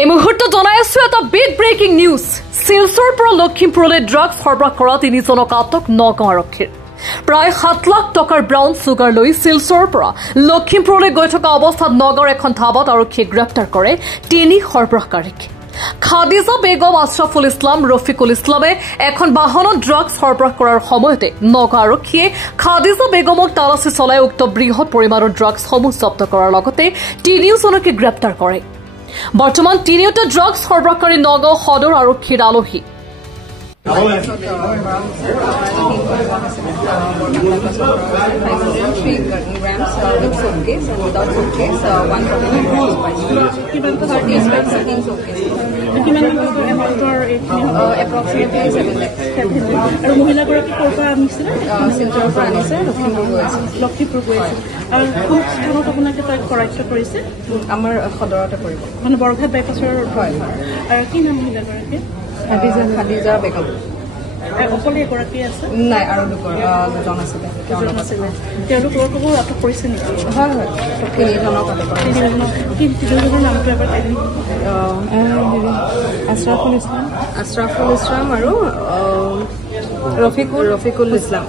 এই মুহূৰ্তত জনাই আছো এটা বিগ ব্ৰেকিং নিউজ শিলচৰৰ পৰা লখিমপুৰলৈ ড্ৰাগছ সৰবৰাহ কৰা তিনিজনক আটক নগাঁও আৰক্ষীৰ প্ৰায় 7 লাখ টকাৰ ব্ৰাউন সুগাৰ লৈ শিলচৰৰ পৰা লখিমপুৰলৈ গৈ থকা অৱস্থাত নগাঁৱৰ এখন ধাবাত আৰক্ষীয়ে গ্ৰেপ্তাৰ কৰে তিনি সৰবৰাহকাৰীক খাদিজা বেগম আশৰাফুল ইছলাম ৰফিকুল ইছলামে এখন বাহনত ড্ৰাগছ সৰবৰাহ কৰাৰ সময়তে নগাঁও আৰক্ষীয়ে খাদিজা বেগমক তালাচী চলাই উক্ত বৃহৎ পৰিমাণৰ ড্ৰাগছসমূহ জব্দ কৰাৰ লগতে তিনিওজনকে গ্ৰেপ্তাৰ কৰে বৰ্তমান তিনিওটা ড্ৰাগছ সৰবৰাহকাৰী নগাঁও সদৰ আৰক্ষীৰ আলহী আমাৰ সদৰতে পৰিব মানে বৰঘাট বাইপাছৰ হয় আৰু কি নাম মহিলাগৰাকী খাদিজা বেগম অকলে এগৰাকী আছে নাই আৰু দুজন আছিলে তেওঁলোক আটক কৰিছে নেকি হয় হয় তিনিজনক আটক কৰিছে তিনিজনৰ নামটো এবাৰ পাই দিম আশৰাফুল ইছলাম আৰু ৰফিকুল ইছলাম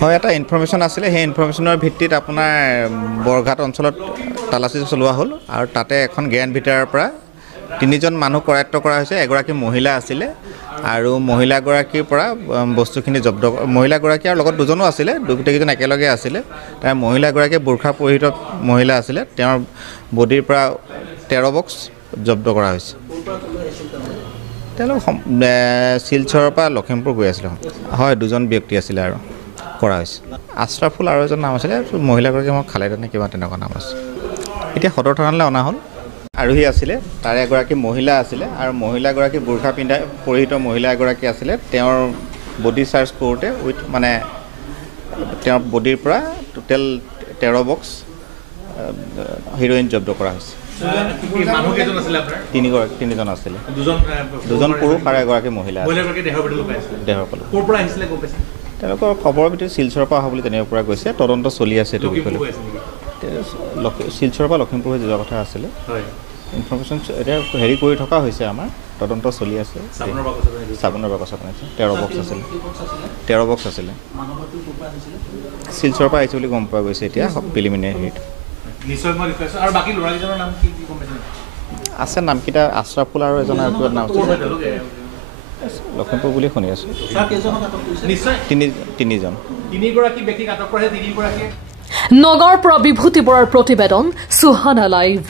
হয় এটা ইনফৰমেশ্যন আছিলে সেই ইনফৰমেশ্যনৰ ভিত্তিত আপোনাৰ বৰঘাট অঞ্চলত তালাচী চলোৱা হ'ল আৰু তাতে এখন জ্ঞান ভিতৰৰ পৰা তিনিজন মানুহ কৰায়ত্ব কৰা হৈছে এগৰাকী মহিলা আছিলে আৰু মহিলাগৰাকীৰ পৰা বস্তুখিনি জব্দ মহিলাগৰাকী আৰু লগত দুজনো আছিলে দুয়োকেইজন একেলগে আছিলে তাৰ মহিলাগৰাকীয়ে বুৰ্খা পৰিহিত মহিলা আছিলে তেওঁৰ বডিৰ পৰা 13 বক্স জব্দ কৰা হৈছে তেওঁলোক শিলচৰৰ পৰা লখিমপুৰ গৈ আছিলে হয় দুজন ব্যক্তি আছিলে আৰু কৰা হৈছে আশৰাফুল আৰু এজন নাম আছিলে মহিলাগৰাকী মই খালেদানে কিবা তেনেকুৱা নাম আছে এতিয়া সদৰ থানালৈ অনা হ'ল আৰোহী আছিলে তাৰে এগৰাকী মহিলা আছিলে আৰু মহিলাগৰাকী বুৰ্খা পিন্ধা পৰিহিত মহিলা এগৰাকী আছিলে তেওঁৰ বডি চাৰ্চ কৰোঁতে উইথ মানে তেওঁৰ বডিৰ পৰা টোটেল 13 বক্স হিৰোইন জব্দ কৰা হৈছে তিনিজন আছিলে দুজন পুৰুষ আৰু এগৰাকী মহিলা দেহৰ কলো তেওঁলোকৰ খবৰৰ ভিতৰত শিলচৰৰ পৰা অহা বুলি জানিব পৰা গৈছে তদন্ত চলি আছে এইটো বিষয়ে শিলচৰৰ পৰা লখিমপুৰ হৈ যোৱা কথা আছিলে ইনফৰমেশ্যন এতিয়া হেৰি কৰি থকা হৈছে আমাৰ তদন্ত চলি আছে চাবোনৰ বাকচ বনাইছে 13 বক্স আছিলে শিলচৰৰ পৰা আহিছে বুলি গম পোৱা গৈছে এতিয়া প্ৰিলিমিনাৰী হেৰিত আছে নামকেইটা আশৰাফুল আৰু এজন আৰু কিবা নাম আছে লখিমপুৰ বুলি শুনি আছোঁ তিনিজন নগাঁৱৰ পৰা বিভূতি বৰাৰ প্ৰতিবেদন সুহানা লাইভ।